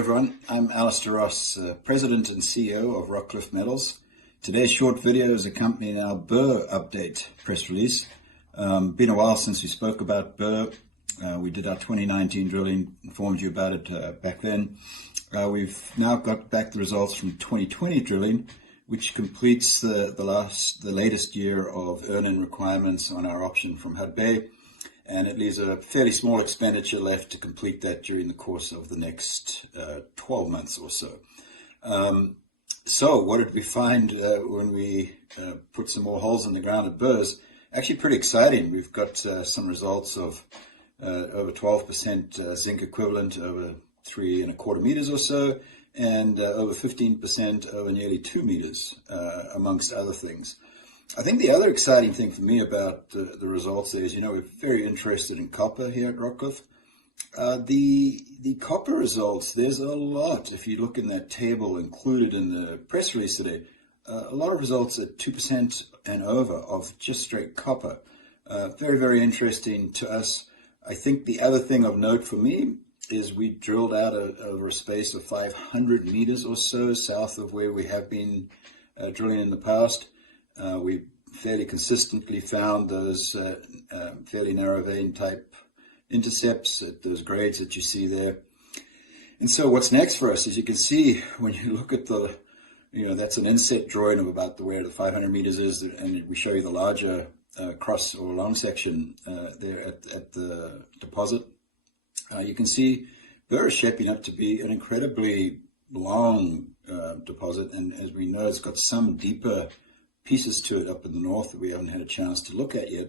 everyone, I'm Alistair Ross, President and CEO of Rockcliff Metals. Today's short video is accompanying our Bur update press release. Been a while since we spoke about Bur. We did our 2019 drilling, informed you about it back then. We've now got back the results from 2020 drilling, which completes the latest year of earn-in requirements on our option from Hudbay. And it leaves a fairly small expenditure left to complete that during the course of the next 12 months or so. So what did we find when we put some more holes in the ground at Bur's? Actually pretty exciting. We've got some results of over 12% zinc equivalent over 3¼ meters or so, and over 15% over nearly 2 meters, amongst other things. I think the other exciting thing for me about the results there is, we're very interested in copper here at Rockcliff. The copper results, there's a lot, if you look in that table included in the press release today, a lot of results at 2% and over of just straight copper. Very, very interesting to us. I think the other thing of note for me is we drilled out over a space of 500 meters or so south of where we have been drilling in the past. We fairly consistently found those fairly narrow vein type intercepts at those grades that you see there. And so what's next for us, as you can see, when you look at the, that's an inset drawing of about where the 500 meters is, and we show you the larger cross or long section there at the deposit. You can see Bur is shaping up to be an incredibly long deposit, and as we know, it's got some deeper pieces to it up in the north that we haven't had a chance to look at yet.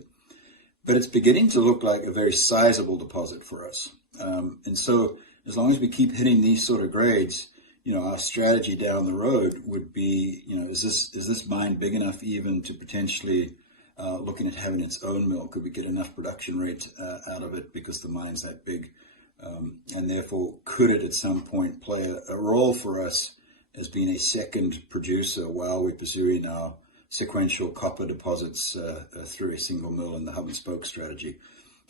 But it's beginning to look like a very sizable deposit for us. And so as long as we keep hitting these sort of grades, our strategy down the road would be, is this mine big enough even to potentially looking at having its own mill? Could we get enough production rate out of it because the mine's that big? And therefore, could it at some point play a role for us as being a second producer while we're pursuing our sequential copper deposits through a single mill in the hub and spoke strategy?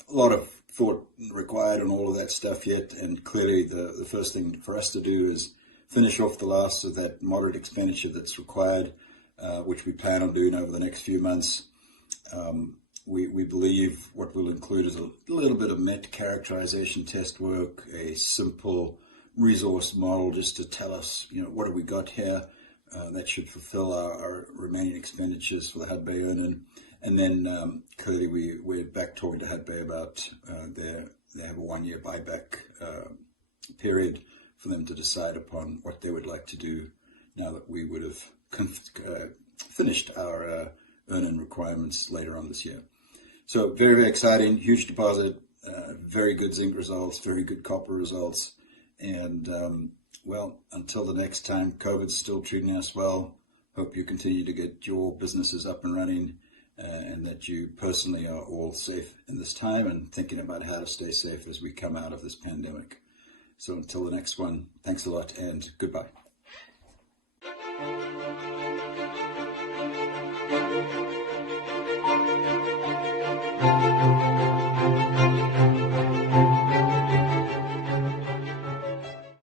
A lot of thought required on all of that stuff yet, and clearly the first thing for us to do is finish off the last of that moderate expenditure that's required, which we plan on doing over the next few months. We believe what we'll include is a little bit of met characterization test work, a simple resource model just to tell us, what have we got here. That should fulfill our remaining expenditures for the Hudbay earn-in. And then clearly we're back talking to Hudbay about they have a 1-year buyback period for them to decide upon what they would like to do now that we would have finished our earn-in requirements later on this year. So very, very exciting, huge deposit, very good zinc results, very good copper results. And well, until the next time, COVID's still treating us well. Hope you continue to get your businesses up and running and that you personally are all safe in this time and thinking about how to stay safe as we come out of this pandemic. So until the next one, thanks a lot and goodbye.